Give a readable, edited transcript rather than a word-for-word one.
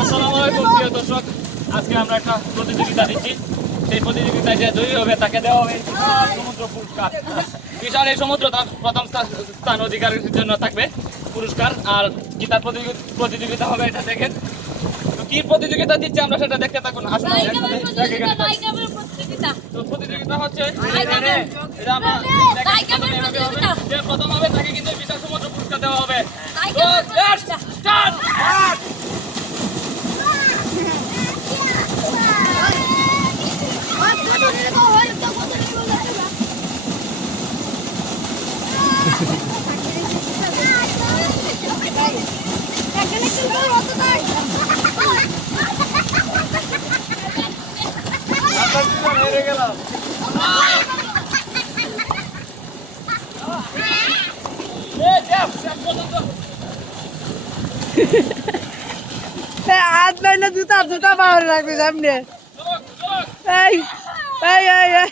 আসসালামু আলাইকুম প্রিয় দর্শক, আজকে আমরা একটা প্রতিযোগিতা দিচ্ছি। সেই প্রতিযোগিতায় যে জয়ী হবে তাকে দেওয়া হবে সমুদ্র পুরস্কার। বিশাল এই সমুদ্র তার প্রথম স্থান অধিকারের জন্য থাকবে পুরস্কার। আর গীতার প্রতিযোগিতা হবে, এটা দেখেন। তো কি প্রতিযোগিতা দিচ্ছে আমরা সেটা দেখতে থাকুন। আসলে প্রতিযোগিতা হচ্ছে এটা আমরা যে প্রথম হবে তাকে কিন্তু বিশাল সমুদ্র পুরস্কার দেওয়া হবে। হাত বাইনা জুতা জুতা পাওয়ার রাখবে সামনে। এই এই এই